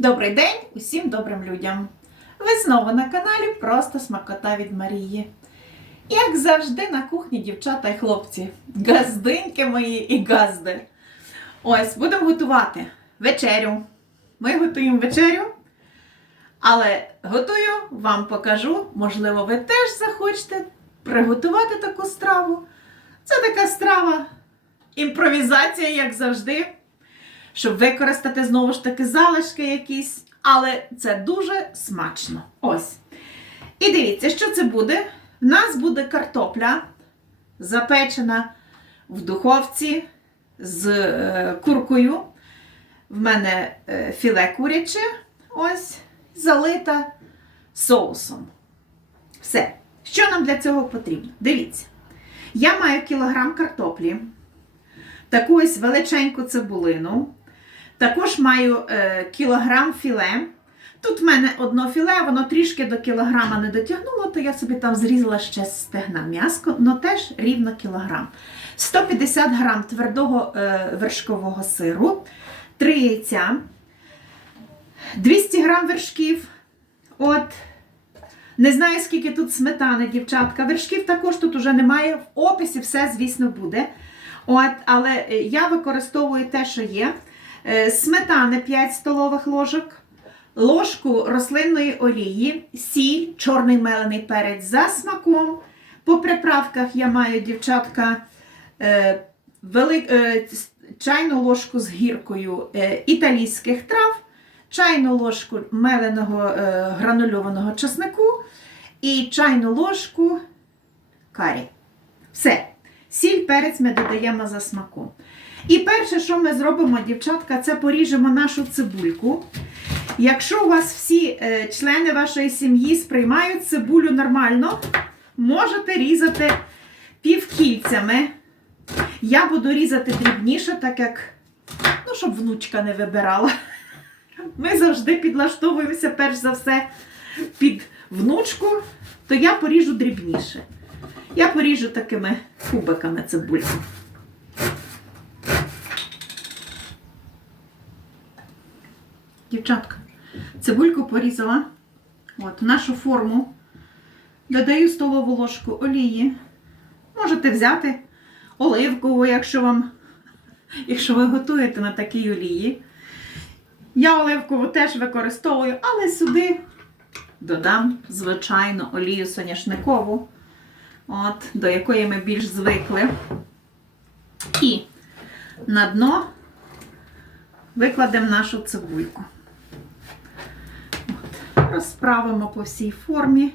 Добрий день усім добрим людям! Ви знову на каналі Просто Смакота від Марії. Як завжди, на кухні дівчата і хлопці, газдиньки мої і газди. Ось, будемо готувати вечерю. Ми готуємо вечерю, але готую, вам покажу. Можливо, ви теж захочете приготувати таку страву. Це така страва, імпровізація, як завжди щоб використати знову ж таки залишки якісь, але це дуже смачно. Ось. І дивіться, що це буде. В нас буде картопля запечена в духовці з е, куркою. В мене е, філе куряче, ось, залита соусом. Все. Що нам для цього потрібно? Дивіться. Я маю кілограм картоплі, таку ось величеньку цибулину. Також маю е, кілограм філе. Тут в мене одно філе, воно трішки до кілограма не дотягнуло, то я собі там зрізала ще стегна м'яско, але теж рівно кілограм. 150 грам твердого е, вершкового сиру, 3 яйця, 200 грам вершків. От, не знаю, скільки тут сметани, дівчатка. Вершків також тут уже немає. В описі все, звісно, буде. От, але е, я використовую те, що є. Е, Сметани 5 столових ложок, ложку рослинної олії, сіль, чорний мелений перець за смаком. По приправках я маю, дівчатка, е, вели- е, чайну ложку з гіркою італійських трав, чайну ложку меленого гранульованого чеснику і чайну ложку карі. Все. Сіль, перець ми додаємо за смаком. І перше, що ми зробимо, дівчатка, це поріжемо нашу цибульку. Якщо у вас всі е, члени вашої сім'ї сприймають цибулю нормально, можете різати півкільцями. Я буду різати дрібніше, так як, ну, щоб внучка не вибирала. Ми завжди підлаштовуємося, перш за все, під внучку, то я поріжу дрібніше. Я поріжу такими кубиками цибульку. Дівчатка, цибульку порізала. От, в нашу форму додаю столову ложку олії. Можете взяти оливкову, якщо вам, якщо ви готуєте на такій олії. Я оливкову теж використовую, але сюди додам, звичайно, олію соняшникову, от, до якої ми більш звикли. І на дно викладемо нашу цибульку. От. Розправимо по всій формі.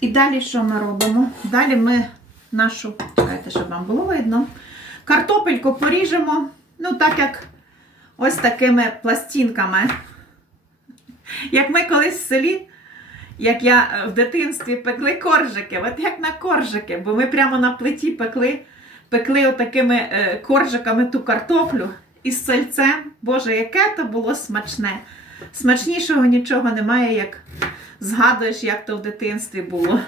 І далі що ми робимо? Далі ми нашу, чекайте, щоб вам було видно, картопельку поріжемо, ну, так як ось такими пластинками. Як ми колись в селі як я е, в дитинстві пекли коржики, от як на коржики, бо ми прямо на плиті пекли, пекли отакими е, коржиками ту картоплю із сальцем. Боже, яке то було смачне. Смачнішого нічого немає, як згадуєш, як то в дитинстві було.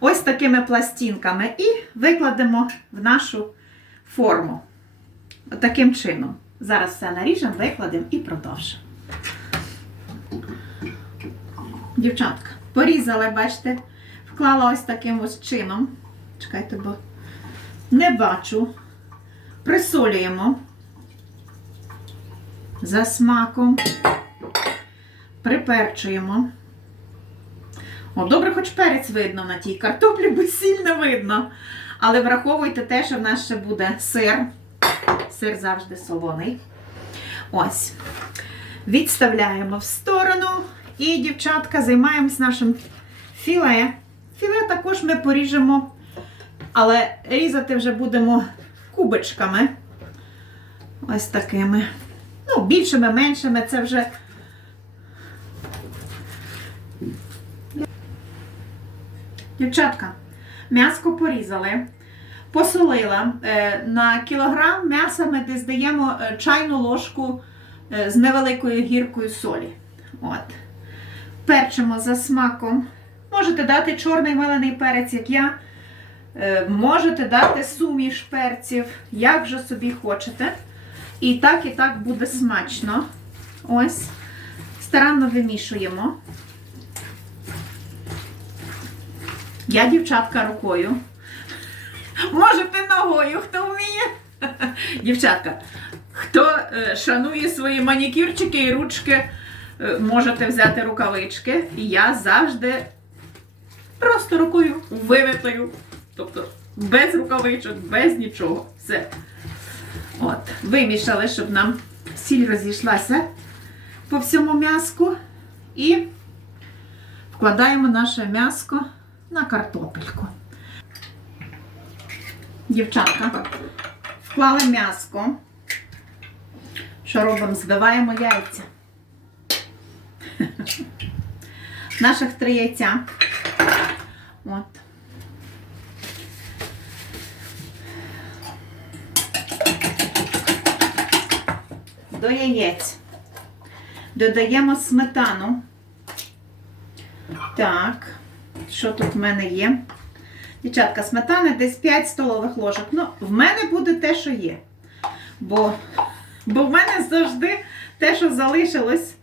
Ось такими пластинками. І викладемо в нашу форму. Таким чином. Зараз все наріжемо, викладемо і продовжимо. Дівчатка, порізала, бачите, вклала ось таким ось чином. Чекайте, бо не бачу. Присолюємо за смаком, приперчуємо. О, добре, хоч перець видно на тій картоплі, бо сильно видно. Але враховуйте те, що в нас ще буде сир. Сир завжди солоний. Ось. Відставляємо в сторону. І, дівчатка, займаємось нашим філе. Філе також ми поріжемо, але різати вже будемо кубочками. Ось такими. Ну, більшими, меншими, це вже. Дівчатка, м'яско порізали, посолила. Е, На кілограм м'яса ми десь даємо е, чайну ложку е, з невеликою гіркою солі. От. Перчимо за смаком. Можете дати чорний мелений перець, як я. Е, Можете дати суміш перців, як же собі хочете. І так, і так буде смачно. Ось. Старанно вимішуємо. Я дівчатка рукою. Можете ногою, хто вміє. Дівчатка, хто е, шанує свої манікюрчики і ручки, можете взяти рукавички. І я завжди просто рукою вивитою. Тобто без рукавичок, без нічого. Все. От, вимішали, щоб нам сіль розійшлася по всьому м'язку. І вкладаємо наше м'яско на картопельку. Дівчатка, вклали м'яско. Що робимо? Збиваємо яйця. Наших три яйця. От. До яєць. Додаємо сметану. Так, що тут в мене є? Дівчатка, сметани десь 5 столових ложок. Ну, в мене буде те, що є. Бо, бо в мене завжди те, що залишилось,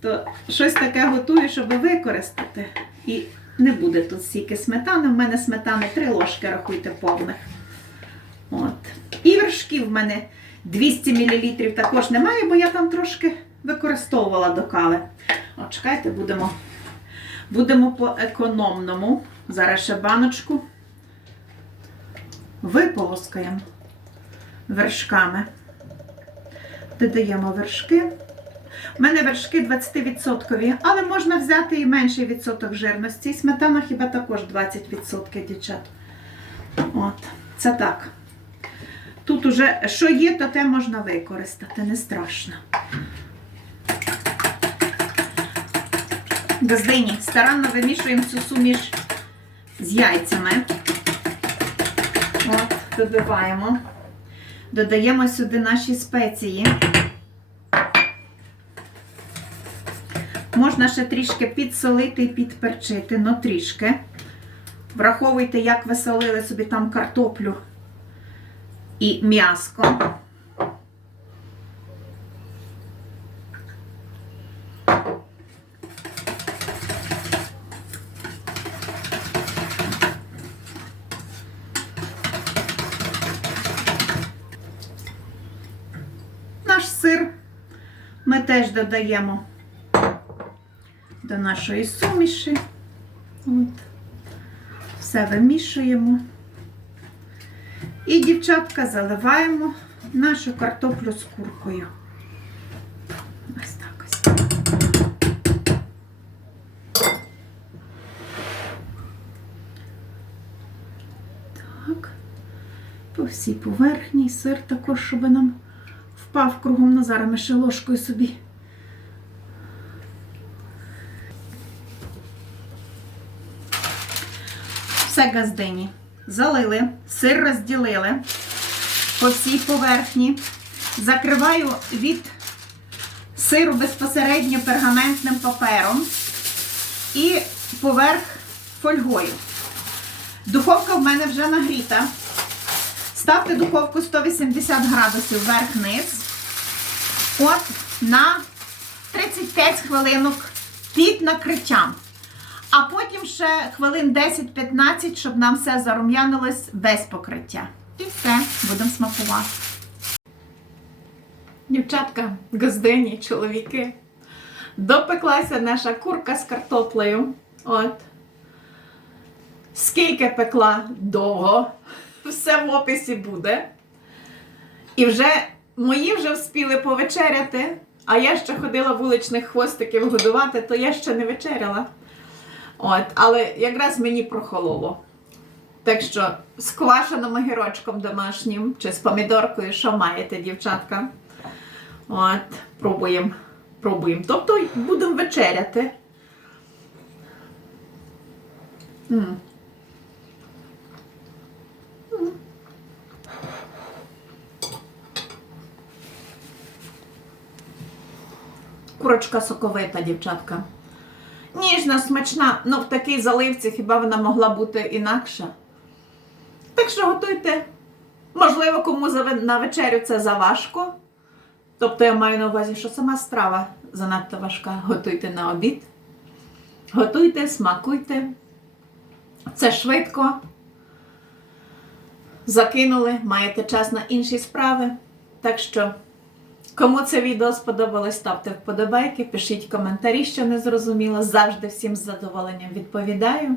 то щось таке готую, щоб використати. І не буде тут стільки сметани. В мене сметани 3 ложки, рахуйте, повних. От. І вершків в мене 200 мл також немає, бо я там трошки використовувала до кави. От, чекайте, будемо, будемо по економному. Зараз ще баночку виполоскаємо вершками. Додаємо вершки. У мене вершки 20%, але можна взяти і менший відсоток жирності. І сметана хіба також 20%, дівчат. От, це так. Тут уже що є, то те можна використати, не страшно. Газдині старанно вимішуємо цю суміш з яйцями. От, вибиваємо. Додаємо сюди наші спеції. Можна ще трішки підсолити і підперчити, ну трішки. Враховуйте, як ви солили собі там картоплю і м'яско. Наш сир ми теж додаємо до нашої суміші. От. Все вимішуємо. І, дівчатка, заливаємо нашу картоплю з куркою. Ось так ось. Так. По всій поверхні сир також, щоб нам впав кругом. Ну, зараз ми ще ложкою собі. Все газдині. Залили, сир розділили по всій поверхні. Закриваю від сиру безпосередньо пергаментним папером і поверх фольгою. Духовка в мене вже нагріта. Ставте духовку 180 градусів вверх-низ. От на 35 хвилинок під накриттям. А потім ще хвилин 10-15, щоб нам все зарум'янилось без покриття. І все, будемо смакувати. Дівчатка, газдині, чоловіки. Допеклася наша курка з картоплею. От. Скільки пекла довго, все в описі буде. І вже мої вже вспіли повечеряти, а я ще ходила вуличних хвостиків годувати, то я ще не вечеряла. От, але якраз мені прохололо. Так що з квашеним огірочком домашнім чи з помідоркою, що маєте, дівчатка? От, пробуємо. Пробуємо. Тобто будемо вечеряти. М. М. Курочка соковита, дівчатка. Ніжна, смачна, ну в такій заливці хіба вона могла бути інакша? Так що готуйте. Можливо, кому на вечерю це заважко. Тобто я маю на увазі, що сама страва занадто важка. Готуйте на обід. Готуйте, смакуйте. Це швидко. Закинули, маєте час на інші справи. Так що, кому це відео сподобалось, ставте вподобайки, пишіть коментарі, що не зрозуміло. Завжди всім з задоволенням відповідаю.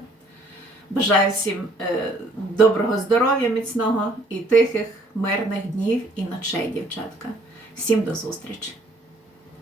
Бажаю всім е, доброго здоров'я, міцного і тихих, мирних днів і ночей, дівчатка. Всім до зустрічі!